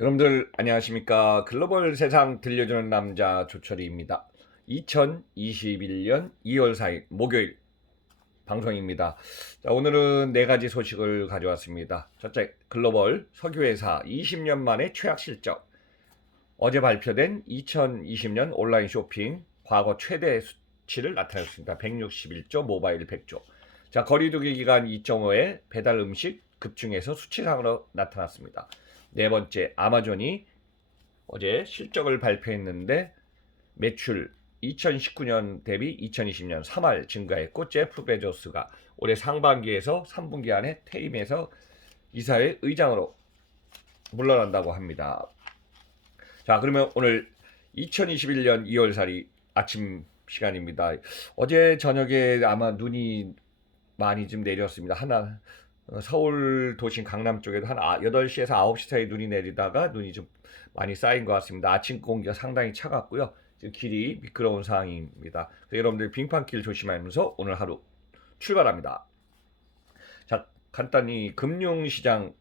여러분들 안녕하십니까? 글로벌 세상 들려주는 남자 조철이입니다. 2021년 2월 4일 목요일 방송입니다. 자, 오늘은 네 가지 소식을 가져왔습니다. 첫째, 글로벌 석유회사 20년 만에 최악 실적. 어제 발표된 2020년 온라인 쇼핑 과거 최대 수치를 나타냈습니다. 161조, 모바일 100조. 자, 거리두기 기간 2.5에 배달 음식 급증해서 수치상으로 나타났습니다. 네 번째, 아마존이 어제 실적을 발표했는데 매출 2019년 대비 2020년 3월 증가했고, 제프 베조스가 올해 상반기에서 3분기 안에 퇴임해서 이사회 의장으로 물러난다고 합니다. 자, 그러면 오늘 2021년 2월 4일 아침 시간입니다. 어제 저녁에 아마 눈이 많이 좀 내렸습니다. 서울 도심 강남 쪽에도 한 8시에서 9시 사이 눈이 내리다가 눈이 좀 많이 쌓인 것 같습니다. 아침 공기가 상당히 차갑고요. 지금 길이 미끄러운 상황입니다. 여러분들 빙판길 조심하면서 오늘 하루 출발합니다. 자, 간단히 금융시장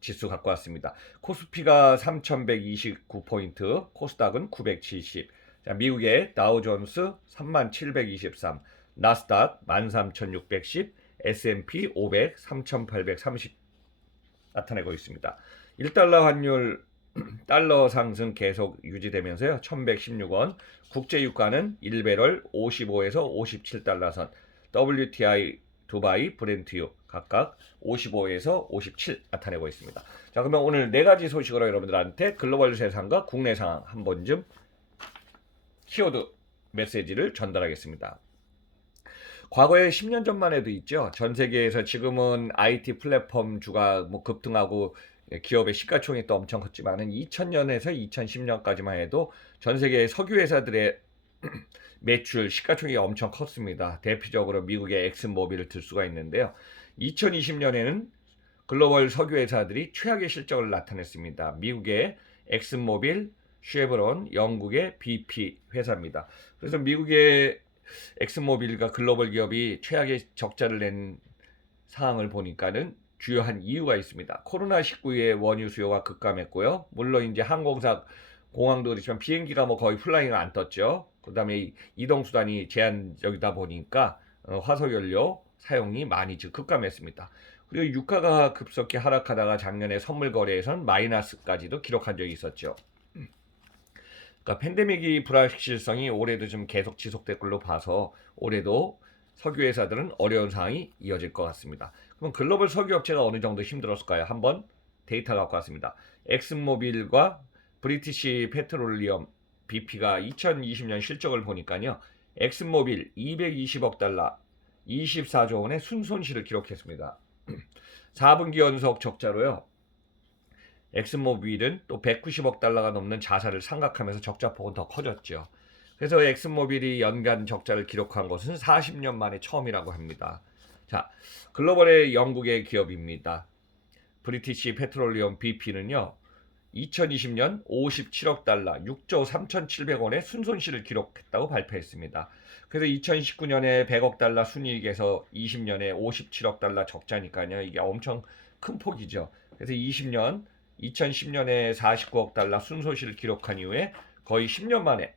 지수 갖고 왔습니다. 코스피가 3,129포인트, 코스닥은 970. 자, 미국의 다우존스 3723, 나스닥 13,610, S&P 500 3,830 나타내고 있습니다. 1달러 환율 달러 상승 계속 유지되면서요. 1,116원. 국제 유가는 1배럴 55에서 57달러 선. WTI 두바이 브렌트유 각각 55에서 57 나타내고 있습니다. 자, 그러면 오늘 네 가지 소식으로 여러분들한테 글로벌 세상과 국내 상황 한 번쯤 키워드 메시지를 전달하겠습니다. 과거에 10년 전만 해도 있죠. 전 세계에서 지금은 IT 플랫폼 주가 급등하고 기업의 시가총액이 또 엄청 컸지만은 2000년에서 2010년까지만 해도 전 세계 석유 회사들의 매출 시가총액이 엄청 컸습니다. 대표적으로 미국의 엑슨모빌을 들 수가 있는데요. 2020년에는 글로벌 석유 회사들이 최악의 실적을 나타냈습니다. 미국의 엑슨모빌, 쉐브론, 영국의 BP 회사입니다. 그래서 미국의 엑슨모빌과 글로벌 기업이 최악의 적자를 낸 상황을 보니까는 주요한 이유가 있습니다. 코로나19의 원유 수요가 급감했고요. 물론 이제 항공사 공항도 그렇지만 비행기가 거의 플라잉을 안 떴죠. 그다음에 이동 수단이 제한적이다 보니까 화석연료 사용이 많이 급감했습니다. 그리고 유가가 급속히 하락하다가 작년에 선물 거래에선 마이너스까지도 기록한 적이 있었죠. 그러니까 팬데믹이 불확실성이 올해도 좀 계속 지속될 걸로 봐서 올해도 석유 회사들은 어려운 상황이 이어질 것 같습니다. 그럼 글로벌 석유 업체가 어느 정도 힘들었을까요? 한번 데이터 갖고 왔습니다. 엑슨모빌과 브리티시 페트롤리엄 BP가 2020년 실적을 보니까요. 엑슨모빌 220억 달러, 24조 원의 순손실을 기록했습니다. 4분기 연속 적자로요. 엑슨모빌은 또 190억 달러가 넘는 자산을 상각하면서 적자폭은 더 커졌죠. 그래서 엑슨모빌이 연간 적자를 기록한 것은 40년 만에 처음이라고 합니다. 자, 글로벌의 영국의 기업입니다. 브리티시 페트롤리엄 BP는요. 2020년 57억 달러, 6조 3,700원의 순손실을 기록했다고 발표했습니다. 그래서 2019년에 100억 달러 순이익에서 20년에 57억 달러 적자니까요. 이게 엄청 큰 폭이죠. 그래서 2010년에 49억 달러 순손실을 기록한 이후에 거의 10년 만에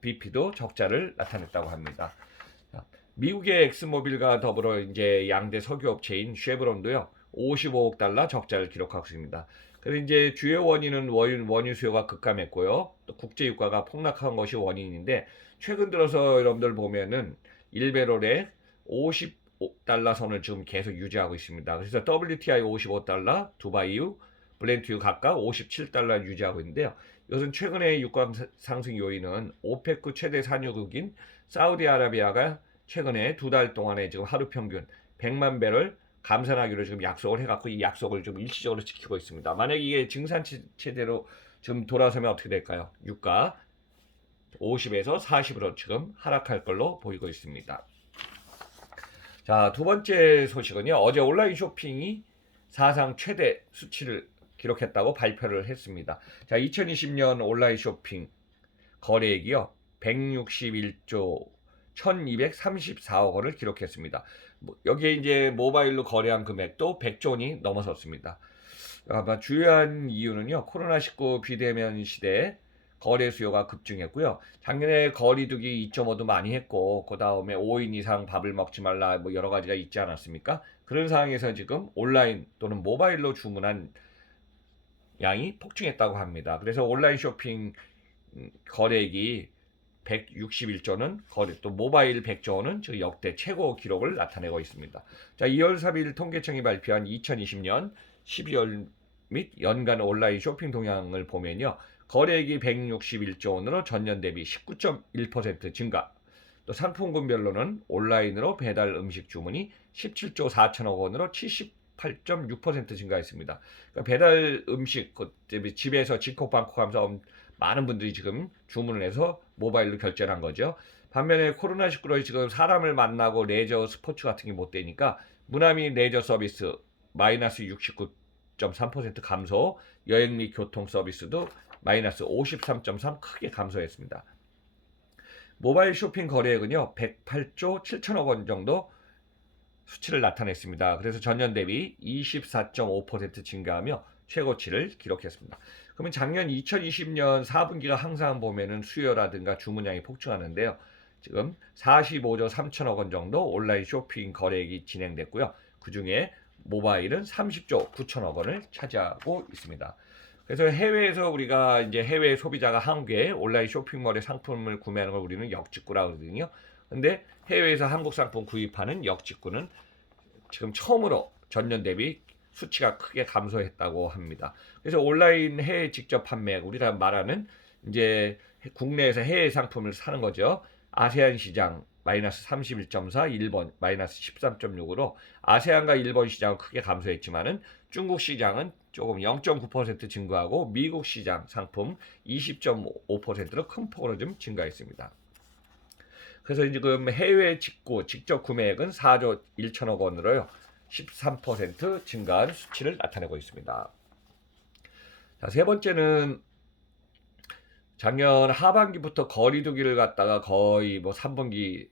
BP도 적자를 나타냈다고 합니다. 미국의 엑스모빌과 더불어 이제 양대 석유업체인 쉐브론도요. 55억 달러 적자를 기록하고 있습니다. 그래서 이제 주요 원인은 원유 수요가 급감했고요. 또 국제 유가가 폭락한 것이 원인인데 최근 들어서 여러분들 보면은 1배럴에 50달러 선을 지금 계속 유지하고 있습니다. 그래서 WTI 55달러, 두바이유, 브렌트유 각각 57달러 유지하고 있는데요. 이것은 최근의 유가 상승 요인은 오페크 최대 산유국인 사우디아라비아가 최근에 2달 동안에 지금 하루 평균 100만 배럴 감산하기로 지금 약속을 해갖고 이 약속을 좀 일시적으로 지키고 있습니다. 만약 이게 증산 체제로 지금 돌아서면 어떻게 될까요? 유가 50에서 40으로 지금 하락할 걸로 보이고 있습니다. 자, 두 번째 소식은요. 어제 온라인 쇼핑이 사상 최대 수치를 기록했다고 발표를 했습니다. 자, 2020년 온라인 쇼핑 거래액이요. 161조 1234억 원을 기록했습니다. 여기에 이제 모바일로 거래한 금액도 100조 원이 넘어섰습니다. 아마 주요한 이유는요, 코로나19 비대면 시대에 거래 수요가 급증했고요. 작년에 거리두기 2.5도 많이 했고, 그 다음에 5인 이상 밥을 먹지 말라, 뭐 여러 가지가 있지 않았습니까? 그런 상황에서 지금 온라인 또는 모바일로 주문한 양이 폭증했다고 합니다. 그래서 온라인 쇼핑 거래액이 161조는 또 모바일 100조는 즉 역대 최고 기록을 나타내고 있습니다. 자, 2월 3일 통계청이 발표한 2020년 12월 및 연간 온라인 쇼핑 동향을 보면요. 거래액이 161조 원으로 전년 대비 19.1% 증가. 또 상품군별로는 온라인으로 배달 음식 주문이 17조 4천억 원으로 78.6% 증가했습니다. 그러니까 배달 음식 집에서 직콕방콕하면서 많은 분들이 지금 주문을 해서 모바일로 결제를 한 거죠. 반면에 코로나19로 지금 사람을 만나고 레저 스포츠 같은 게 못 되니까 무난히 레저 서비스 마이너스 69.3% 감소, 여행 및 교통 서비스도 마이너스 53.3 크게 감소했습니다. 모바일 쇼핑 거래액은요 108조 7천억 원 정도 수치를 나타냈습니다. 그래서 전년 대비 24.5% 증가하며 최고치를 기록했습니다. 그러면 작년 2020년 4분기가 항상 보면은 수요라든가 주문량이 폭증하는데요. 지금 45조 3천억 원 정도 온라인 쇼핑 거래액이 진행됐고요. 그 중에 모바일은 30조 9천억 원을 차지하고 있습니다. 그래서 해외에서 우리가 이제 해외 소비자가 한국에 온라인 쇼핑몰에 상품을 구매하는 걸 우리는 역직구라고 하거든요. 근데 해외에서 한국 상품 구입하는 역직구는 지금 처음으로 전년 대비 수치가 크게 감소했다고 합니다. 그래서 온라인 해외 직접 판매, 우리가 말하는 이제 국내에서 해외 상품을 사는 거죠. 아세안 시장 마이너스 31.4, 일본 마이너스 13.6으로 아세안과 일본 시장은 크게 감소했지만은 중국 시장은 조금 0.9% 증가하고 미국 시장 상품 20.5%로 큰 폭으로 좀 증가했습니다. 그래서 지금 해외 직접 구매액은 4조 1천억 원으로요. 13% 증가한 수치를 나타내고 있습니다. 자, 세 번째는 작년 하반기부터 거리두기를 갖다가 거의 뭐 3분기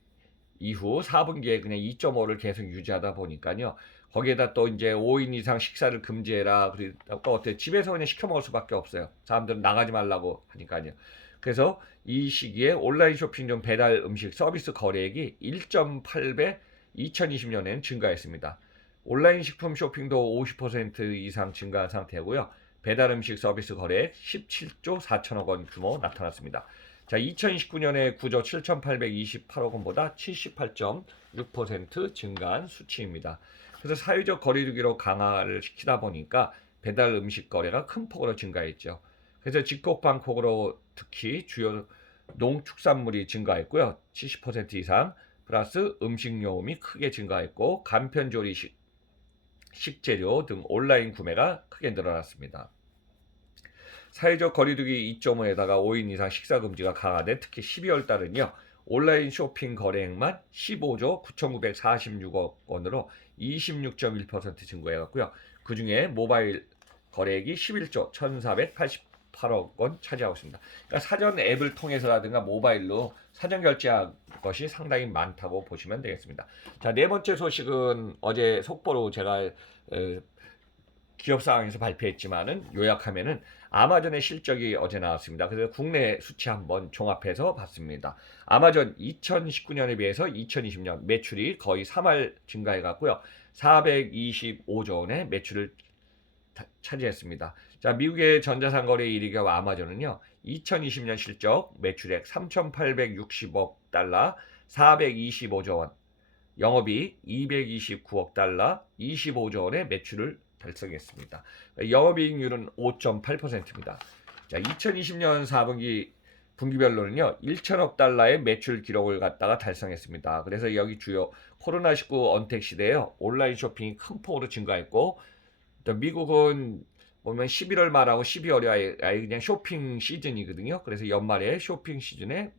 이후 4분기에 그냥 2.5를 계속 유지하다 보니까요. 거기에다 또 이제 5인 이상 식사를 금지해라. 그리고 또 어때? 집에서 그냥 시켜 먹을 수밖에 없어요. 사람들은 나가지 말라고 하니까요. 그래서 이 시기에 온라인 쇼핑 중 배달 음식 서비스 거래액이 1.8배 2020년에는 증가했습니다. 온라인 식품 쇼핑도 50% 이상 증가한 상태고요. 배달 음식 서비스 거래액 17조 4천억 원 규모 나타났습니다. 자, 2019년에 9조 7,828억 원보다 78.6% 증가한 수치입니다. 그래서 사회적 거리두기로 강화를 시키다 보니까 배달 음식 거래가 큰 폭으로 증가했죠. 그래서 직콕방콕으로 특히 주요 농축산물이 증가했고요. 70% 이상 플러스 음식료음이 크게 증가했고 간편조리식 식재료 등 온라인 구매가 크게 늘어났습니다. 사회적 거리두기 2.5에다가 5인 이상 식사 금지가 강화돼 특히 12월 달은요. 온라인 쇼핑 거래액만 15조 9,946억 원으로 26.1% 증가해갔고요. 그 중에 모바일 거래액이 11조 1,488억 원 차지하고 있습니다. 그러니까 사전 앱을 통해서라든가 모바일로 사전 결제한 것이 상당히 많다고 보시면 되겠습니다. 자, 네 번째 소식은 어제 속보로 제가 기업 상황에서 발표했지만은 요약하면은 아마존의 실적이 어제 나왔습니다. 그래서 국내 수치 한번 종합해서 봤습니다. 아마존 2019년에 비해서 2020년 매출이 거의 3할 증가해 갔고요. 425조 원의 매출을 차지했습니다. 자, 미국의 전자상거래 1위가 아마존은요. 2020년 실적 매출액 3,860억 달러, 425조 원, 영업이익 229억 달러, 25조 원의 매출을 달성했습니다. 영업이익률은 5.8%입니다. 자, 2020년 4분기 분기별로는요 1천억 달러의 매출 기록을 갖다가 달성했습니다. 그래서 여기 주요 코로나19 언택 시대에요 온라인 쇼핑이 큰 폭으로 증가했고 또 미국은 보면 11월 말하고 12월이 아예 그냥 쇼핑 시즌이거든요. 그래서 연말에 쇼핑 시즌에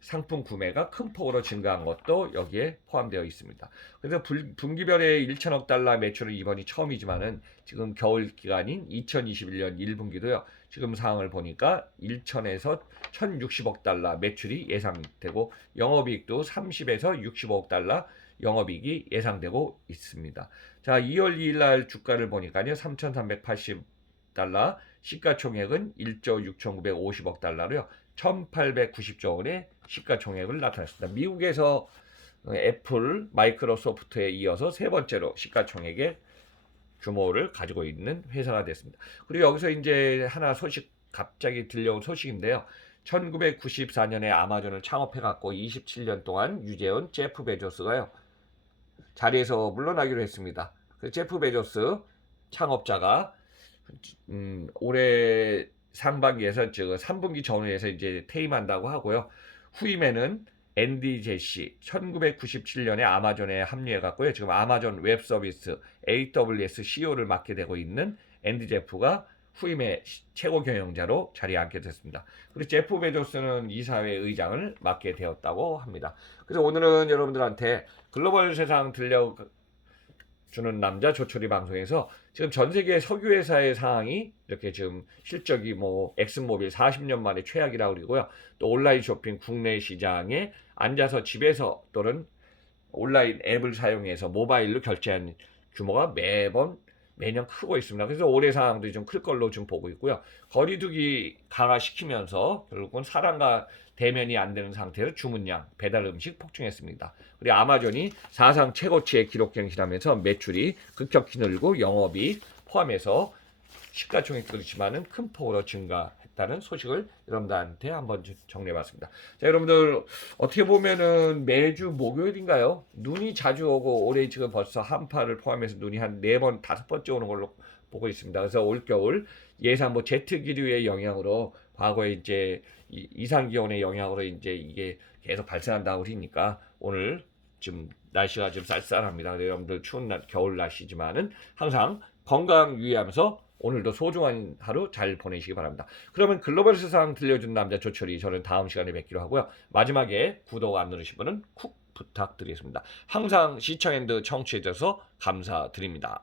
상품 구매가 큰 폭으로 증가한 것도 여기에 포함되어 있습니다. 그래서 분기별의 1천억 달러 매출은 이번이 처음이지만은 지금 겨울 기간인 2021년 1분기도요. 지금 상황을 보니까 1천에서 1,060억 달러 매출이 예상되고 영업이익도 30에서 65억 달러 영업이익이 예상되고 있습니다. 자, 2월 2일 날 주가를 보니까요. 3,380달러, 시가총액은 1조 6,950억 달러로요. 1,890조 원의 시가총액을 나타냈습니다. 미국에서 애플, 마이크로소프트에 이어서 세 번째로 시가총액의 규모를 가지고 있는 회사가 됐습니다. 그리고 여기서 이제 하나 갑자기 들려온 소식인데요. 1994년에 아마존을 창업해갖고 27년 동안 유지해온 제프 베조스가요. 자리에서 물러나기로 했습니다. 그 제프 베조스 창업자가 올해 상반기에서 즉 3분기 전후에서 이제 퇴임한다고 하고요. 후임에는 앤디 제시 1997년에 아마존에 합류해갔고요. 지금 아마존 웹 서비스 AWS CEO를 맡게 되고 있는 앤디 제프가 후임의 최고 경영자로 자리에 앉게 됐습니다. 그리고 제프 베조스는 이사회 의장을 맡게 되었다고 합니다. 그래서 오늘은 여러분들한테 글로벌 세상 들려주는 남자 조철이 방송에서 지금 전 세계 석유 회사의 상황이 이렇게 지금 실적이 뭐 엑슨모빌 40년 만에 최악이라고 그러고요. 또 온라인 쇼핑 국내 시장에 앉아서 집에서 또는 온라인 앱을 사용해서 모바일로 결제한 규모가 매년 크고 있습니다. 그래서 올해 상황도 좀 클 걸로 좀 보고 있고요. 거리두기 강화시키면서 결국은 사람과 대면이 안 되는 상태로 주문량, 배달 음식 폭증했습니다. 그리고 아마존이 사상 최고치의 기록 갱신하면서 매출이 급격히 늘고 영업이 포함해서 시가총액도 그렇지만은 큰 폭으로 증가했다는 소식을 여러분들한테 한번 정리해봤습니다. 자, 여러분들 어떻게 보면은 매주 목요일인가요? 눈이 자주 오고 올해 지금 벌써 한파를 포함해서 눈이 한 4번, 5번째 오는 걸로 보고 있습니다. 그래서 올겨울 예상 뭐 제트 기류의 영향으로 과거에 이제 이상 기온의 영향으로 이제 이게 계속 발생한다고 그러니까 오늘 좀 날씨가 좀 쌀쌀합니다. 여러분들 추운 날 겨울 날씨지만은 항상 건강 유의하면서 오늘도 소중한 하루 잘 보내시기 바랍니다. 그러면 글로벌 세상 들려준 남자 조철이 저는 다음 시간에 뵙기로 하고요. 마지막에 구독 안 누르신 분은 쿡 부탁드리겠습니다. 항상 시청 앤드 청취해 주셔서 감사드립니다.